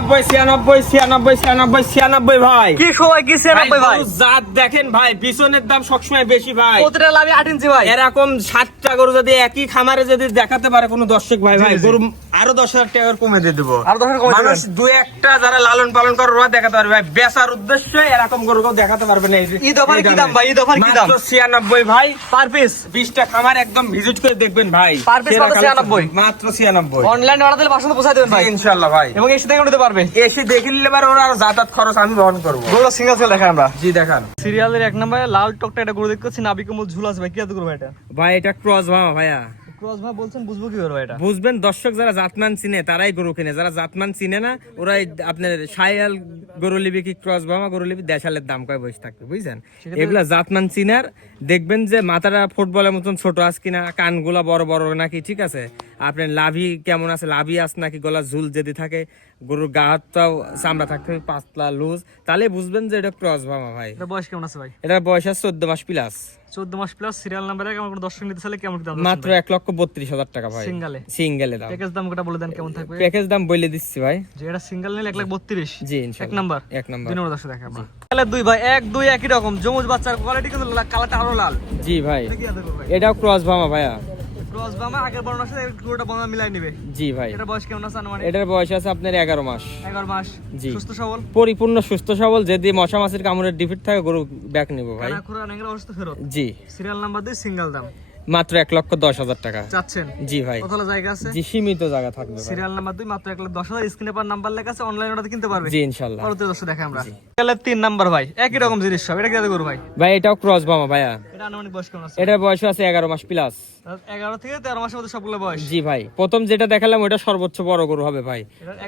96 ভাই। কি সময় কি 96 ভাই? জাত দেখেন ভাই, পিছনের দাম সবসময় বেশি ভাই। প্রতিটা লাভে 8 ইঞ্চি ভাই। এরকম 7টা গরু যদি একই খামারে যদি দেখাতে পারে কোনো দর্শক ভাই, গরু আরো 10,000 টাকা কমে দিয়ে দেবো। মানুষ দু একটা যারা লালন পালন করে ওরা দেখাতে পারবে ভাই, বেচার উদ্দেশ্যে এরকম গরু দেখাতে পারবে না। ঈদ অফার কি দাম ভাই? ঈদ অফার কি দাম? 96 ভাই পার পিস। 20টা খামার একদম ভিজিট করে দেখবেন ভাই। পার পিস কত? 96 মাত্র 96। অনলাইন অর্ডার দিলে বাসা পৌঁছে দেবেন ভাই ইনশাআল্লাহ ভাই। এবং এসে দেখে নিতে পারবে। এসে দেখে নিলে পারে, ওরা আর যাতায়াত খরচ আমি বহন করবো। গরু সিঙ্গেল সেল দেখাই আমরা। জি দেখান। সিরিয়ালের 1 নম্বরে লাল টকটা এটা গরু দেখতে পাচ্ছি, নাভি কোমল ঝুল আছে ভাই। কি এত গরু ভাই এটা? ভাই এটা ক্রস ভামা ভাইয়া। ক্রস ভাই বলছেন, বুঝবো কি করে ভাই এটা? বুঝবেন দর্শক যারা জাতমান চিনে তারাই গরু কিনে, যারা জাতমান চিনে না ওরাই আপনার শায়াল গরু লিবি কি ক্রস ভামা গরু লিবি দেশালের দাম কয় বসে থাকবে, বুঝছেন? এগুলা জাতমান চিনার দেখবেন যে মাথাটা ফুটবলের মতন ছোট আস কিনা, কানগুলা বড় বড় নাকি, ঠিক আছে, আপনার লাভি কেমন আছে, লাভি আস নাকি, গলা ঝুল যদি থাকে, গরুর গা হাতটাও চামড়া থাকতে পাতলা লুজ, তাহলে বুঝবেন যে এটা ক্রস ভামা ভাই। এটা বয়স কেমন আছে ভাই? এটা বয়স আছে 14 মাস প্লাস। 14 মাস প্লাস। সিরিয়াল নাম্বারে কেমন কোনো দর্শক নিতে চাইলে কেমন দাম? মাত্র 1,32,000 টাকা ভাই। সিঙ্গেলে দাম। প্যাকেজ দাম কটা বলে দেন কেমন থাকবে? প্যাকেজ দাম বলে দিচ্ছি ভাই, যে এটা সিঙ্গেল নিলে 1,32,000। জি এক ইনশাআল্লাহ। নাম্বার। এক নাম্বার। 2 নম্বর দর্শক দেখা আমরা। তাহলে দুই ভাই, 1 2 একই রকম জমুজ বাচ্চার কোয়ালিটি, কিন্তু কালারটা আরো লাল। জি ভাই। এটা কি আছে ভাই? এটাও ক্রস ভামা ভাইয়া। ক্রস বামা আগের বর্ণনার সাথে পুরোটা বর্ণনা মিলাই নেবে। জি ভাই। এটা বয়স কেমন আছে আনুমানিক? এটার বয়স আছে আপনার 11 মাস। 11 মাস। জি। সুস্থ সবল, পরিপূর্ণ সুস্থ সবল। যদি মশা মাছির কামড়ের ডিফিট থাকে গরু ব্যাক নিব ভাই। কানা খুরা নেংরা অবস্থা ফেরত। জি। সিরিয়াল নাম্বার 2 সিঙ্গেল দাম মাত্র 1,10,000 টাকা চাচ্ছেন? জি ভাই। কতলা জায়গা আছে? জি সীমিত জায়গা থাকবে ভাই। সিরিয়াল নাম্বার 2 মাত্র 1,10,000। স্ক্রিনে পার নাম্বার লেখা আছে, অনলাইন অর্ডার কিনতে পারবে। জি ইনশাআল্লাহ। পরবর্তী দর্শক দেখা আমরা। তাহলে 3 নাম্বার ভাই, একই রকম জিনিস সব। এটা কি করব ভাই? ভাই এটাও ক্রস ভামা ভাইয়া। এটা আনুমানিক বয়স কেমন আছে? এটার বয়স আছে 11 মাস প্লাস। 11 থেকে 13 মাসের মধ্যে সবগুলো বয়স। জি ভাই। প্রথম যেটা দেখালাম ওটা সর্বোচ্চ বড় গরু হবে ভাই,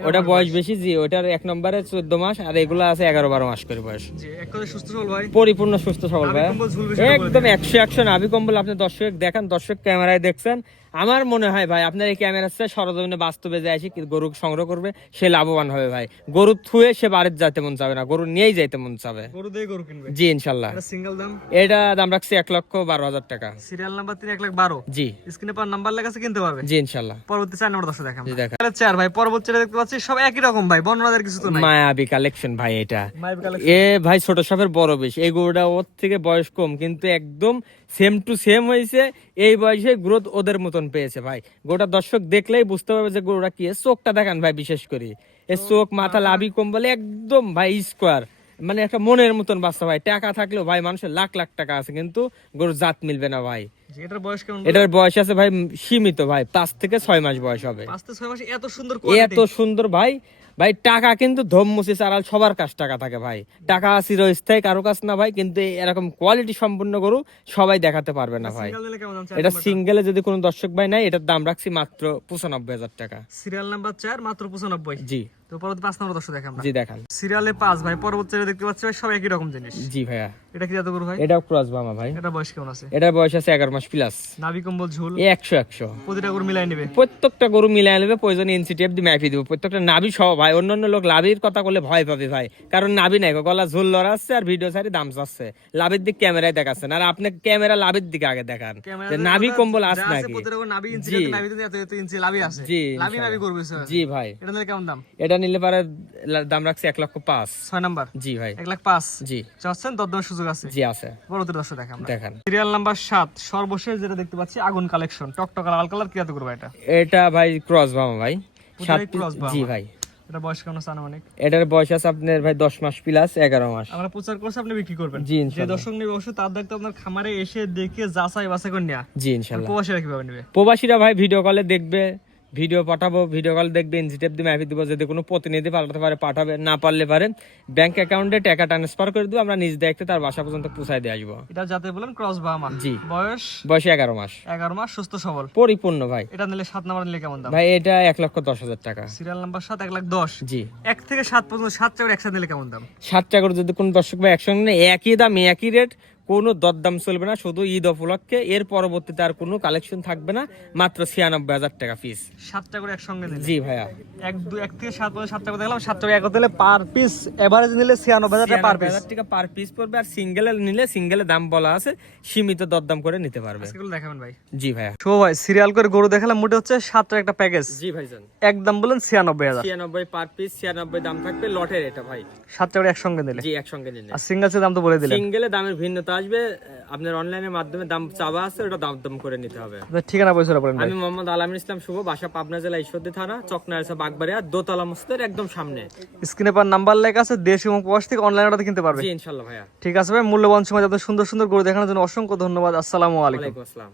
ওটা বয়স বেশি। জি ওটার 1 নম্বরে 14 মাস, আর এগুলো আছে 11-12 মাস করে বয়স। জি একদম সুস্থ সবল ভাই, পরিপূর্ণ সুস্থ সবল ভাই, নাভি কম্বল ঝুল বেশি একদম 100 নাভি কম্বল। আপনি দর্শক দেখান, দর্শক ক্যামেরায় দেখছেন। আমার মনে হয় ভাই আপনার এই ক্যামেরার চেয়ে সরজমিনে বাস্তবে যায় এসে গরু সংগ্রহ করবে, সে লাভবান হবে ভাই। গরু থুয়ে সে বাড়িতে যাইতে মন চাবে না, গরু নিয়েই যাইতে মন চাবে। গরু দিয়ে গরু কিনবে। জি ইনশাআল্লাহ। এটা সিঙ্গেল দাম? এটা দাম রাখছি 1,12,000 টাকা। Serial number 3 1,12,000। জি। স্ক্রিনে পার নাম্বার লেখা আছে, কিনতে পারবে। জি ইনশাআল্লাহ। পরবর্তী 4 নম্বর দর্শক দেখাম। জি দেখান। তাহলে 4 ভাই, পরবর্তী দেখতে পাচ্ছি সব একই রকম ভাই, বর্ণনাদের কিছু তো নাই। মায়াবী কালেকশন ভাই এটা। মায়াবী কালেকশন। এ ভাই ছোট সাপের বড় বেশ। এই গরুটা ওর থেকে বয়স কম, কিন্তু একদম সেম টু সেম হয়েছে। এই বয়সে গ্রোথ ওদের মতন পেয়েছে ভাই। গরুটা দর্শক দেখলেই বুঝতে পারবে যে গরুটা কি। চোখটা দেখান ভাই, বিশেষ করে এর চোখ, মাথা, লাভি কম্বলে একদম ভাই স্কোয়ার, মানে একটা মনের মতন বাচ্চা ভাই। টাকা থাকলেও ভাই মানুষের লাখ লাখ টাকা আছে, কিন্তু গরুর জাত মিলবে না ভাই। এটার বয়স কেমন? এটার বয়স আছে ভাই সীমিত ভাই, 5 থেকে 6 মাস বয়স হবে। 5 থেকে 6 মাস। এত সুন্দর এত কোয়ালিটি, সুন্দর ভাই। ভাই টাকা কিন্তু ধমমুচি চারাল সবার কাছ টাকা থাকে ভাই, টাকা চিরস্থায়ী কারো কাছ না ভাই। কিন্তু এরকম কোয়ালিটি সম্পূর্ণ গরু সবাই দেখাতে পারবে না ভাই। সিঙ্গেল নিলে কেমন দাম? এটা সিঙ্গেলে যদি কোনো দর্শক ভাই নাই, এটার দাম রাখছি মাত্র 95,000 টাকা। সিরিয়াল নাম্বার 4 মাত্র 95। জি। তো পরবর্তী 5 নম্বর দর্শক দেখাম। জি দেখান। সিরিয়ালে 5 ভাই, পরবর্তী দেখতে পাচ্ছি ভাই সব একই রকম জিনিস। জি ভাইয়া। এটা কি জাত গরু ভাই? এটাও ক্রস বামা ভাই। এটা বয়স কেমন আছে? এটার বয়স আছে 11 মাস প্লাস। নাভি কম্বল ঝুল 100। প্রতিটা গরু মিলাই নেবে। প্রত্যেকটা গরু মিলাই নেবে, প্রয়োজনে ইনসিটিভ দিয়ে ম্যাপি দেবো। প্রত্যেকটা নাভি সহ ভাই। অন্যান্য লোক লাভির কথা বলে ভয় পাবে ভাই, কারণ নাভি নাই, গলা ঝোল লড়াচ্ছে আর ভিডিও সারি দাম চাচ্ছে। লাভের দিক ক্যামেরায় দেখাচ্ছেন, আর আপনি ক্যামেরা লাভের দিকে আগে দেখান যে নাভি কম্বল আছে নাকি। জি জি ভাই। এটা নিলে কেমন দাম? এটা নিলে পারে দাম রাখছি 1,05,000। 6 নাম্বার। জি ভাই। 1,05,000 জি। চাচ্ছেন, দরদামের সুযোগ আছে? জি আছে। পরবর্তী দর্শক দেখাম। দেখান। সিরিয়াল নাম্বার 7 সর্বশেষ যেটা দেখতে পাচ্ছি, আগুন কালেকশন, টকটকা লাল কালার। কি জাত গরু ভাই এটা? এটা ভাই ক্রস বামা ভাই। ক্রস বামা। জি ভাই। এটা বয়স কেমন আছে আনুমানিক? এটার বয়স আছে আপনার ভাই 10 মাস প্লাস, 11 মাস। আমরা প্রচার করছি, আপনি বিক্রি করবেন। জি যে ইনশাআল্লাহ। দর্শক নেবে অবশ্যই তার দেখতে আপনার খামারে এসে দেখে যাচাই বাছাই করে নেওয়া। জি ইনশাআল্লাহ। প্রবাসীরা কিভাবে নেবে? প্রবাসীরা ভাই ভিডিও কলে দেখবে, ভিডিও পাঠাবো, ভিডিও কল দেখবে, ইনজিটেপ দিয়ে ম্যাপি দিব। যদি কোনো প্রতিনিধি পাঠাতে পারে পাঠাবে, না পারলে পারে ব্যাংক অ্যাকাউন্টে টাকা ট্রান্সফার করে দিব, আমরা নিজ দায়িত্বে তার বাসা পর্যন্ত পৌঁছায় দিয়ে আসবো। এটা যাতে বলেন ক্রস বামা। জি। বয়স? বয়স 11 মাস। 11 মাস, সুস্থ সবল পরিপূর্ণ ভাই। এটা নিলে 7 নাম্বার নিলে কেমন দাম? ভাই এটা 1,10,000 টাকা। Serial number 7 1,10,000। জি। 1 থেকে 7 পর্যন্ত 7 চার একসাথে নিলে কেমন দাম? 7টা করে যদি কোনো দর্শক ভাই একসঙ্গে নেয়, একই দাম একই রেট, কোনো দরদাম চলবে না, শুধু ঈদ উপলক্ষে। এর পরবর্তীতে আর কোনো কালেকশন থাকবে না, মাত্র 96,000 টাকা পিস। 7টা করে একসঙ্গে নিলে জি ভাইয়া, 1 2 1 থেকে 7 পর্যন্ত 7টা করে দেখলাম, 7টা করে এক দিলে পার পিস এভারেজ নিলে 96,000 টাকা পার পিস। 96,000 টাকা পার পিস পড়বে। আর সিঙ্গেল নিলে সিঙ্গেলের দাম বলা আছে, সীমিত দরদাম করে নিতে পারবে। আজকে গুলো দেখাবেন ভাই। জি ভাইয়া। শো ভাই সিরিয়াল করে গরু দেখালাম, মোটে হচ্ছে 7টার একটা প্যাকেজ। জি ভাইজান, একদম বলেন 96,000। 96 পার পিস, 96 দাম থাকবে লটের এটা ভাই। 7টা করে একসঙ্গে নিলে। জি, একসঙ্গে নিলে। আর সিঙ্গেল এর দাম তো বলে দিলেন। সিঙ্গেলে দামের ভিন্নতা আসবে, আপনার অনলাইনের মাধ্যমে দাম চাওয়া আছে, ওটা দাম করে নিতে হবে। আপনার ঠিকানা পয়সা বলেন ভাই। আমি মোহাম্মদ আলামিন ইসলাম শুভ, বাসা পাবনা জেলা ঈশ্বরদী থানা, চকনারসা বাগবাড়িয়া, দোতলা মসজিদের একদম সামনে। স্ক্রিনে পার নাম্বার লেখা আছে, দেশ এবং প্রবাস থেকে অনলাইনে অর্ডার কিনতে পারবে। জি ইনশাআল্লাহ ভাইয়া। ঠিক আছে ভাই, মূল্যবান সময় আপনাদের সুন্দর সুন্দর গরু দেখানোর জন্য অসংখ্য ধন্যবাদ। আসসালামু আলাইকুম। ওয়ালাইকুম আসসালাম।